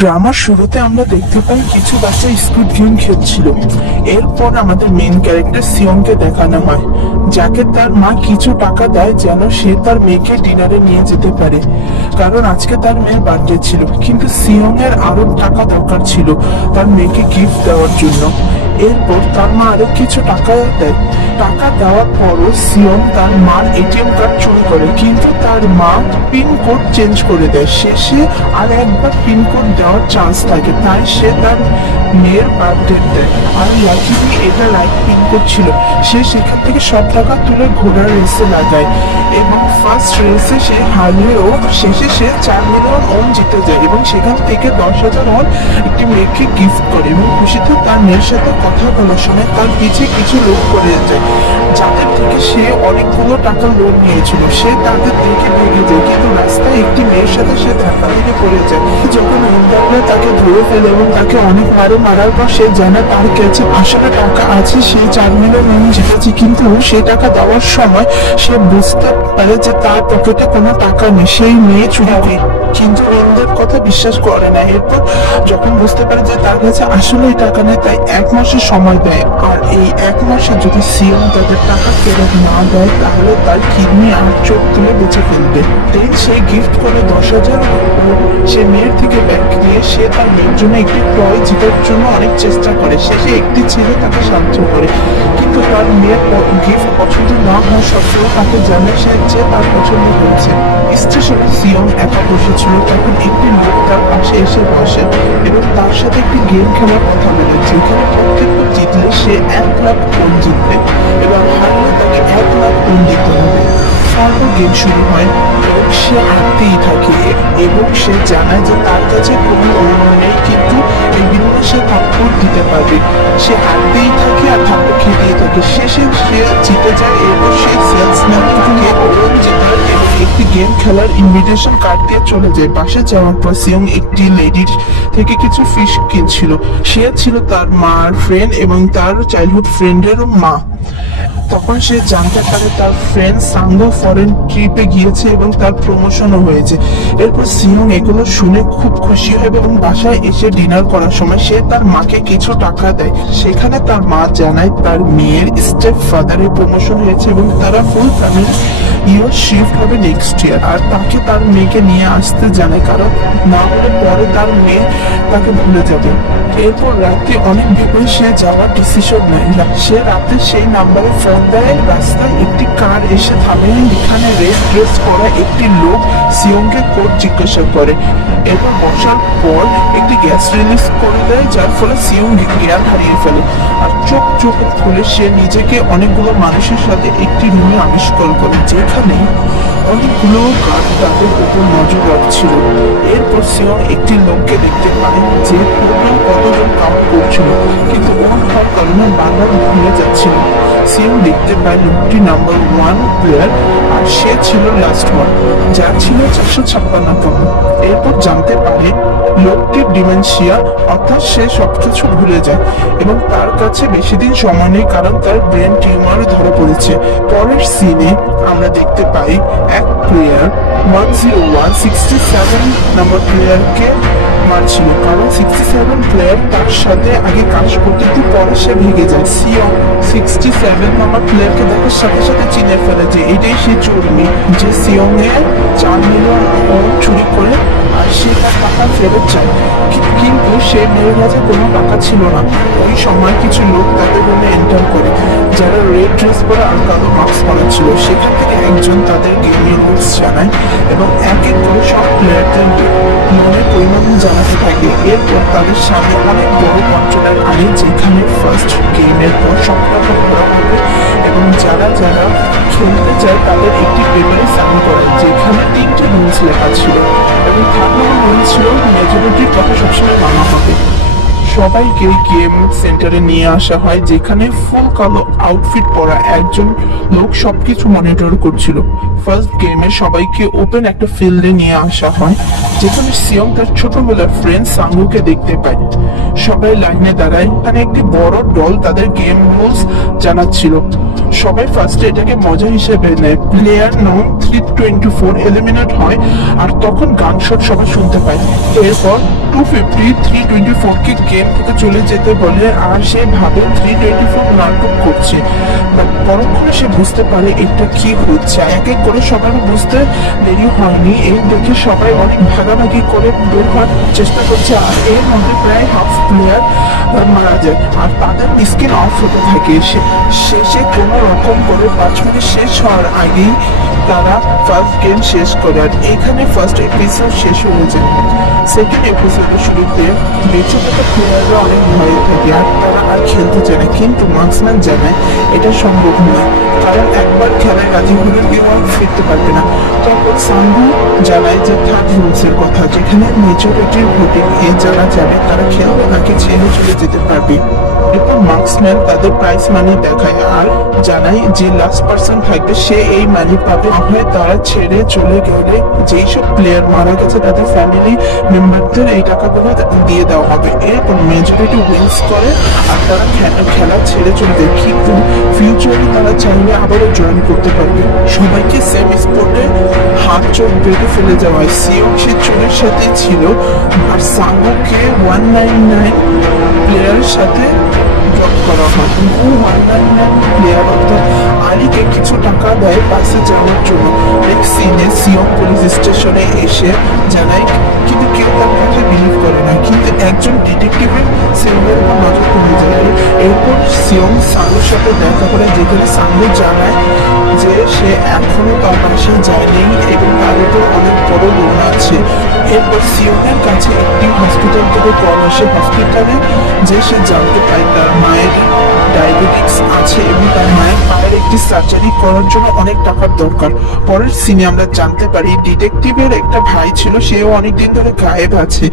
ড্রামার শুরুতে আমরা দেখতে পাই কিছু বাচ্চা স্কুড গেম খেলছিল। এরপর আমাদের মেইন ক্যারেক্টার সিয়ংকে দেখানো হয়, যাকে তার মা কিছু টাকা দেয় যেন সে তার মেয়েকে ডিনারে নিয়ে যেতে পারে, কারণ আজকে তার মেয়ের বার্থডে ছিল। কিন্তু সিয়ং এর আরো টাকা দরকার ছিল তার মেয়েকে গিফট দেওয়ার জন্য। এরপর তার মা আরো কিছু টাকা দেয়। টাকা দেওয়ার পরও সিয়ং তার মার এটিএম কার্ড চুরি করে, কিন্তু তার মা পিন কোড চেঞ্জ করে দেয়। শেষে আর একবার পিন কোড দেওয়ার চান্স থাকে, তাই সে তার মেয়ের বার্থডে দেয়। আর লাকিলি এটা লাইক পিন কোড ছিল। সে সেখান থেকে সব টাকা তুলে ঘোড়ার রেসে লাগায় এবং ফার্স্ট রেসে সে হারলেও শেষে সে 4 মিলিয়ন ওন জিতে যায় এবং সেখান থেকে 10,000 ওন একটি মেয়েকে গিফট করে। এবং খুশিতে তার মেয়ের সাথে কথা বলার সময় তার পিছে কিছু লোক পড়ে যায়, যাদের থেকে সে অনেকগুলো টাকা লোন নিয়েছিল। সে তাদের থেকে ভেঙে যায়, কিন্তু রাস্তায় একটি মেয়ের সাথে সে ধাক্কা থেকে পড়ে যায়। যখন ইন্টারনেট তাকে ধরে ফেলে এবং তাকে অনেক মারার পর সে জানে তার কাছে আসলে টাকা আছে, সে 4 মিলিয়ন ওন জিতেছে। কিন্তু সেই টাকা দেওয়ার সময় সে বুঝতে পারে যে তার পকেটে কোনো টাকা নেই, সেই মেয়ে চুরি করে। কিন্তু ইন্দ্রের কথা বিশ্বাস করে না। এরপর যখন বুঝতে পারে যে তার কাছে আসলে টাকা নেই, তাই 1 মাসের সময় দেয়। আর এই 1 মাসে যদি সিয়ং তাদের টাকা ফেরত না দেয় তাহলে তার কিডনি আর চোখ তুলে বেঁচে ফেলবে। দেন সে গিফট করে 10,000 সে মেয়ের থেকে ব্যাংক নিয়ে সে তার মেয়ের জন্য একটি টয় জিতার জন্য অনেক চেষ্টা করে। শেষে একটি ছেলে তাকে সাহায্য করে, কিন্তু তার মেয়ের গিফট পছন্দ না হওয়া সত্ত্বেও তাকে জানে সে যে তার পছন্দ হয়েছে। স্টেশনে সিয়ং একা বসেছিল, তখন একটি লোক তার পাশে এসে বসে এবং তার সাথে একটি গেম খেলার কথা বলে, যেখানে প্রত্যেকবার জিতলে সে 1 লাখ ওন জিতবে এবং হারলে তাকে 1 লাখ ওন দিতে হবে। তারপর গেম শুরু হয় এবং সে হারতেই থাকে এবং সে জানায় যে তার কাছে কোনো ওন নেই, কিন্তু এই বিনিময়ে সে থাপ্পড় দিতে পারবে। সে হারতেই থাকে আর থাপ্পড় খেতেই থাকে। শেষে সে জিতে যায়। এরপর সে সেলসম্যান থেকে ওন জেতার এবং একটি গেম খেলার ইনভিটেশন কার্ড দিয়ে চলে যায়। পাশে যাওয়ার পর সিয়ং একটি লেডির থেকে কিছু ফিশ কিনছিল। সে ছিল তার মার ফ্রেন্ড এবং তার চাইল্ডহুড ফ্রেন্ডেরও মা। তখন সে জানতে পারে তার ফ্রেন্ড সাঙ্গ ফরেন ট্রিপে গিয়েছে এবং তার প্রমোশনও হয়েছে। এরপর সিয়ং এগুলো শুনে খুব খুশি হয় এবং বাসায় এসে ডিনার করার সময় সে তার মাকে কিছু টাকা দেয়। সেখানে তার মা জানায় তার মেয়ের স্টেপ ফাদারের প্রমোশন হয়েছে এবং তারা ফুল ফ্যামিলি ইউএস শিফট হবে নেক্সট ইয়ার। আর তাকে তার মেয়েকে নিয়ে আসতে জানায়, কারণ না হলে পরে তার মেয়ে তাকে ভুলে যাবে। এরপর রাতে অনেক ভেবে সে যাওয়ার ডিসিশন নেয়। সে রাতে সেই নাম্বারে ফোন দেয়। রাস্তায় একটি কার এসে থামে, এখানে রেড ড্রেস পরা একটি লোক সিয়ংকে কোড জিজ্ঞাসা করে। এরপর বসার পর একটি গ্যাস রিলিজ করে দেয়, যার ফলে সিয়ং জ্ঞান হারিয়ে ফেলে। আর চোখ খুলে সে নিজেকে অনেকগুলো মানুষের সাথে একটি রুমে আবিষ্কার করে, যেখানে অনেকগুলো গার্ড তাদের উপর নজর রাখছিল। এরপর সিয়ং একটি লোককে দেখতে পায় যে প্রোগ্রাম কতজন কাউন্ট করছিল, কিন্তু ওন হওয়ার কারণে বারবার ভুলে যাচ্ছিল। সিয়ং দেখতে পায় লোকটি নাম্বার 1 প্লেয়ার আর সে ছিল লাস্ট ওয়ান, যার ছিল 456তম। এরপর জানতে পারে লোকটির ডিমেনশিয়া, অর্থাৎ সে সবকিছু ভুলে যায় এবং তার কাছে বেশি দিন সময় নেই, কারণ তার ব্রেন টিউমার ধরা পড়েছে। পরের সিনে আমরা দেখতে পাই এক প্লেয়ার 10167 নাম্বার প্লেয়ারকে মারছিল, কারণ 67 প্লেয়ার তার সাথে আগে কাজ করতে, কিন্তু পরে সে ভেঙে যায়। সিয়ং 67 নাম্বার প্লেয়ারকে দেখার সাথে সাথে চিনে ফেলে যে এটাই সে চোরনি, যে সিয়ং এর 4 মিলিয়ন ওন চুরি করে আর সে তার টাকা ফেরত চায়। কিন্তু সে মেয়ের কাছে কোনো টাকা ছিল না। ওই সময় কিছু লোক তাদের রুমে এন্টার করে, যারা রেড ড্রেস পরে আর কালো মাস্ক পরা ছিল। সেখান থেকে একজন তাদের গেমিং রুলস জানায় এবং এক এক করে সব প্লেয়ারদের লোনের পরিমাণ জানাতে থাকে। এরপর তাদের সামনে অনেক বড় কন্ট্রোলার আনে, যেখানে ফার্স্ট গেমের পর সব টাকা করা হবে এবং যারা খেলতে চায় তাদের একটি পেপারে সাইন করে, যেখানে 3টে রুলস লেখা ছিল এবং 3 নম্বর রুল ছিল মেজরিটির কথা সবসময় মানা হবে। সবাইকে গেম সেন্টারে নিয়ে আসা হয়, যেখানে ফুল কালো আউটফিট পরা একজন লোক সবকিছু মনিটর করছিল। ফার্স্ট গেমে সবাইকে ওপেন একটা ফিল্ডে নিয়ে আসা হয়, যেখানে সিয়ং তার ছোটবেলার ফ্রেন্ড সাঙ্গুকে দেখতে পায়। সবাই লাইনে দাঁড়ায়, এখানে একটি বড় দল তাদের গেম রুলস জানাচ্ছিল। সবাই ফার্স্টে এটাকে মজা হিসেবে নেয়। প্লেয়ার নং 324 এলিমিনেট হয়, আর তখন গান শট সবাই শুনতে পায়। এরপর 250 324 কে গেম থেকে চলে যেতে বলে, আর সে ভাবে 324 নাটক করছে। পরক্ষণে সে বুঝতে পারে এটা কি হচ্ছে। এক এক করে সবাই বুঝতে দেরি হয়নি। এই দেখে সবাই অনেক ভাগাভাগি করে বের হওয়ার চেষ্টা করছে, আর এর মধ্যে প্রায় হাফ প্লেয়ার মারা যায়, আর তাদের স্ক্রিন অফ হতে থাকে। শেষে কোনো রকম করে 5 মিনিট শেষ হওয়ার আগেই তারা ফার্স্ট গেম শেষ করে, আর এখানে ফার্স্ট এপিসোড শেষ হয়ে যায়। সেকেন্ড এপিসোডের শুরুতে বেঁচে থাকা প্লেয়াররা অনেক ভয়ে থাকে, আর তারা আর খেলতে চায় না। কিন্তু মার্কসম্যান জানায় এটা সম্ভব নয়, কারণ একবার খেলায় রাজি হলে কেউ আর ফিরতে পারবে না। তখন সাঙ্গু জানায় যে থার্ড রুলস এর কথা, যেখানে মেজরিটির ভোটিং এ যারা যাবে তারা খেলবে, নাকি ছেড়ে চলে যেতে পারবে। এরপর মার্কসম্যান তাদের প্রাইস মানি দেখায়, আর জানায় যে লাস্ট পার্সন থাকবে সে এই মানি পাবে। হয় তারা ছেড়ে চলে গেলে যেই সব প্লেয়ার মারা গেছে তাদের ফ্যামিলি মেম্বারদের এই টাকাগুলো দিয়ে দেওয়া হবে। এরপর মেজরিটি উইন্স করে, আর তারা খেলা ছেড়ে চলে যায়, কিন্তু ফিউচারে তারা চাইলে আবারও জয়েন করতে পারবে। সবাইকে সেম স্পোর্টে হাত চোখ বেঁধে ফেলে যাওয়া হয়। সিয়ং সে চোরের সাথে ছিল, আর সাঙ্গুকে 199 প্লেয়ারের সাথে ড্রপ করা হয়। 199 প্লেয়ার অর্থাৎ আলিকে কিছু টাকা দেয় বাসে যাওয়ার জন্য। নেক্সট সিনে সিয়ং পুলিশ স্টেশনে এসে জানায়, কিন্তু কেউ তার কথা বিলিভ করে না। কিন্তু একজন ডিটেকটিভের সিয়ংয়ের উপর নজর পড়ে যায়। এরপর সিয়ং সাঙ্গুর সাথে দেখা করে, যেখানে সাঙ্গু জানায় যে সে এখনো তার পাশে যায়নি এবং তার উপর অনেক বড় লোন আছে। এরপর সিয়ংয়ের কাছে একটি হসপিটাল থেকে কল আসে। হসপিটালে যে সে জানতে পায় তার মায়ের ডায়াবেটিক্স আছে এবং তার মায়ের পায়ের একটি সার্জারি করার জন্য অনেক টাকার দরকার। পরের সিনে আমরা জানতে পারি ডিটেকটিভের একটা ভাই ছিল, সেও অনেকদিন ধরে গায়েব আছে,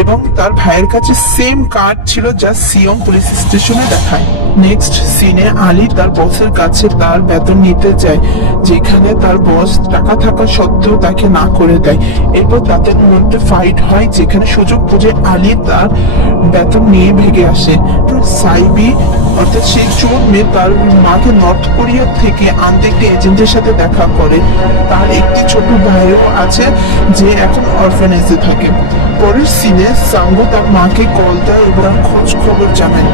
এবং তার ভাইয়ের কাছে সেম কার্ড ছিল যা সিয়ং পুলিশ স্টেশনে দেখায়। নেক্সট সিনে আলী তার বসের কাছে তার বেতন নিতে যায়, যেখানে তার বস টাকা থাকা সত্ত্বেও তাকে না করে দেয়। এরপর তাদের মধ্যে ফাইট হয়, যেখানে সুযোগ বুঝে আলী তার বেতন নিয়ে ভেগে আসে। সাইবি অর্থাৎ সেই চোর মেয়ে তার মাকে নর্থ কোরিয়া থেকে আনতে একটি এজেন্টের সাথে দেখা করে। তার একটি ছোট ভাইও আছে যে এখন অরফানেজে থাকে। পরের সিনে সাঙ্গু তার মাকে কল দেয় এবং খোঁজ খবর জানায়।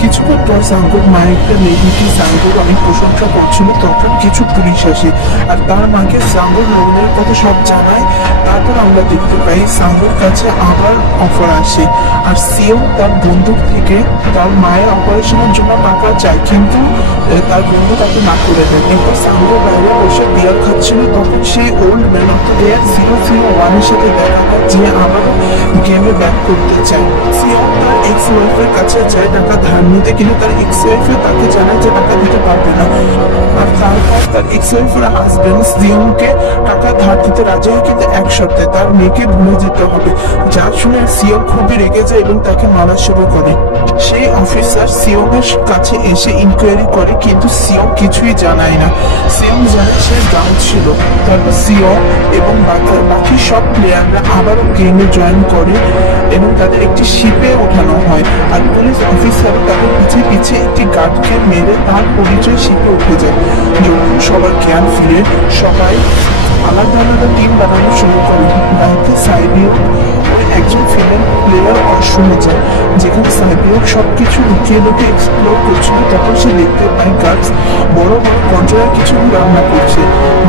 কিছুক্ষণ পর সাঙ্গুর মা একটা লেডিকে সাঙ্গুর অনেক প্রশংসা করছিল। তখন কিছু পুলিশ আসে, আর তার মাকে সাঙ্গুর লোনের কথা সব জানায়। তারপর আমরা দেখতে পাই সাঙ্গুর কাছে আবার অফার আসে, আর সিয়ং তার বন্দুক থেকে তার মায়ের অপারেশনের জন্য টাকা চায়, কিন্তু তার বন্ধু তাকে না করে দেয়। এরপর সাঙ্গু বাইরে বসে বিয়ার খাচ্ছিল, তখন সেই old man of the dare 001 এর সাথে দেখা হয়, যে আবারও গেমে ব্যাক করতে চায়। সিয়ং তার এক্স ওয়াইফের কাছে যায় টাকা ধার নিতে, কিন্তু তার এক্স ওয়াইফে তাকে জানায় যে টাকা দিতে পারবে না। আর তারপর তার এক্স ওয়াইফের হাজবেন্ড সিয়ংকে টাকা ধার দিতে রাজি হয়, কিন্তু এক শর্তে, তার মেয়েকে ভুলে যেতে হবে। যা শুনে সিয়ং খুবই রেগে যায় এবং তাকে মারা শুরু করে। সেই অফিসার সিয়ং এর কাছে এসে ইনকোয়ারি করে, কিন্তু সিয়ং কিছুই জানায় না। সিয়ং জানে সে ডাউন ছিল। তারপর সিয়ং এবং বাকি সব প্লেয়াররা আবারও গেমে জয়েন করে এবং তাদের একটি শিপে ওঠানো হয়, আর পুলিশ অফিসারও তাদের পিছে পিছে একটি গার্ডকে মেরে তার পরিচয় শিপে উঠে যায়। যখন সবার জ্ঞান ফিরে, সবাই আলাদা আলাদা টিম বানানো শুরু করে। গাড়িতে সাইবিও ওই একজন ফিমেল প্লেয়ার শুনে যায়, যেখানে সাইবিও সবকিছু লুকিয়ে লুকিয়ে এক্সপ্লোর করছিল। তখন সে দেখতে পায় গার্ডস বড় বড় কন্ট্রোলার কিছু রান্না করছে।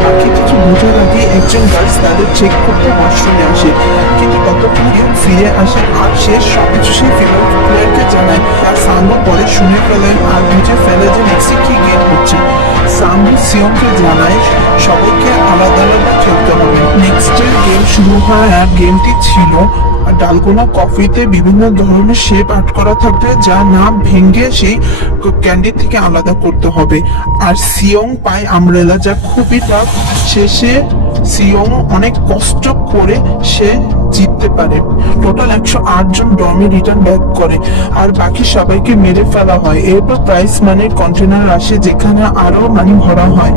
বাকি কিছু বোঝার আগে একজন গার্ডস তাদের চেক করতে ওয়াশরুমে আসে, কিন্তু ততক্ষণ ফিরে আসে, আর সে সবকিছু সেই ফিমেল প্লেয়ারকে জানায়। তার সাঙ্গু পরে শুনে ফেলেন আর বুঝে ফেলে যে নেক্সটে কি গেম হচ্ছে। সাঙ্গু সিয়ংকে জানায় সবাইকে আলাদা আলাদা খেলতে হবে। নেক্সটের গেম শুরু হয়, আর গেমটি ছিল ডালগোনা কফিতে বিভিন্ন ধরনের শেপ আর্ট করা থাকবে, যা না ভেঙে সেই ক্যান্ডি থেকে আলাদা করতে হবে। আর সিয়ং পায় আমব্রেলা, যা খুবই টাফ। শেষে সিয়ং অনেক কষ্ট করে সে জিততে পারে। টোটাল 108 জন ডমি রিটার্ন ব্যাক করে আর বাকি সবাইকে মেরে ফেলা হয়। এরপর প্রাইস মানির কন্টেনার আসে যেখানে আরো মানি ভরা হয়।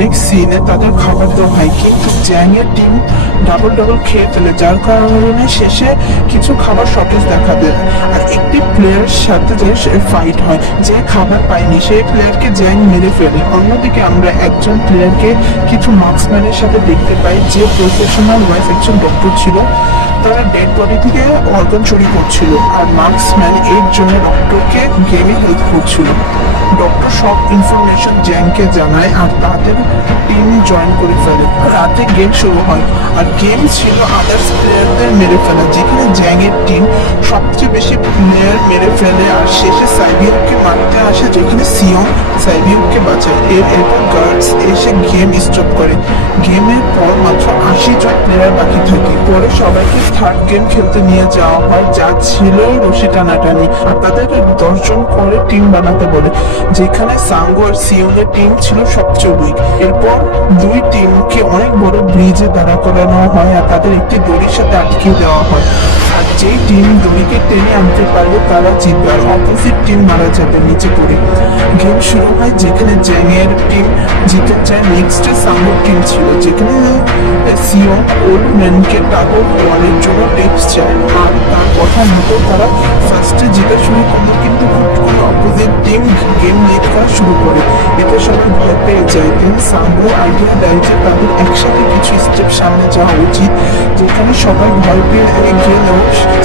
নেক্সট সিনে তাদের খাবার দেওয়া হয়, কিন্তু জ্যাং এর টিম ডাবল খেয়ে ফেলে, যার কারণে শেষে কিছু খাবার শর্টেজ দেখা দেয় আর একটি প্লেয়ারের সাথে ফাইট হয়। যে খাবার পায়নি সেই প্লেয়ারকে জ্যাং মেরে ফেলে। অন্যদিকে আমরা একজন প্লেয়ারকে কিছু মার্কসম্যানের সাথে দেখতে পাই যে প্রফেশনাল ওয়াইজ একজন ডক্টর ছিল। তারা ডেড বডি থেকে অর্গান চুরি করছিল আর মার্কসম্যান এর জন্য ডক্টরকে গেমে হেল্প করছিল। ডক্টর সব ইনফরমেশন জ্যাংকে জানায় আর তাদের টিম জয়েন করে ফেলে। রাতে গেম শুরু হয় আর গেম ছিল আদার্স প্লেয়ারদের মেরে ফেলা, যেখানে জ্যাং এর টিম সবচেয়ে বেশি প্লেয়ার মেরে ফেলে আর শেষে সাইবিউকে মারতে আসে, যেখানে সিয়ং সাইবিউকে বাঁচায়। এরপর গার্ডস এসে গেম স্টপ করে। গেমের পর মাত্র 80 জন প্লেয়ার বাকি থাকে। পরে সবাইকে থার্ড গেম খেলতে নিয়ে যাওয়া হয়, যা ছিল রশি টানাটানি, আর তাদের 10 জন করে টিম বানাতে বলে, যেখানে সাঙ্গো আর সিয়ং এর টিম ছিল সবচেয়ে উইক। এরপর দুই টিমকে অনেক বড় ব্রিজে দাঁড়া করানো হয় আর তাদের একটি দড়ির সাথে আটকে দেওয়া হয়। আর যে টিম দড়িকে টেনে আনতে পারবে তারা জিতবে আর অপোজিট টিম মারা যাবে নিচে পড়ে। গেম শুরু হয় যেখানে জ্যাং এর টিম জিতে যায়। নেক্সটে সাঙ্গোর টিম ছিল, যেখানে সিয়ং ওল্ড ম্যানকে টাগর ওয়ালের জন্য টিপস চায় আর তার কথা মতো তারা ফার্স্টে জিতে শুরু করলো, কিন্তু হুট করে অপোজিট টিম গেম লিড করা শুরু করে। এতে সবাই ভয় পেয়ে যায়। কিন্তু সাঙ্গো আইডিয়া দেয় যে তাদের একসাথে কিছু স্টেপ সামনে যাওয়া উচিত, যেখানে সবাই ভয় পেয়ে গেলেও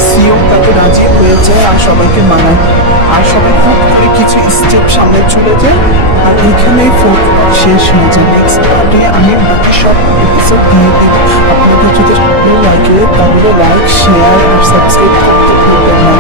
সিয়ং তাকে রাজি হয়ে যায় আর সবাইকে মানায়। আর সবাই হুট করে কিছু স্টেপ সামনে চলে যায় আর এখানে ফোর্থ পার্ট শেষ হয়ে যায়। নেক্সট পার্টে আমি বাকি সব এপিসোড দিয়ে দেব। আপনাদের যদি ভালো লাগে তাহলে লাইক, শেয়ার আর সাবস্ক্রাইব করতে ভুলবেন না।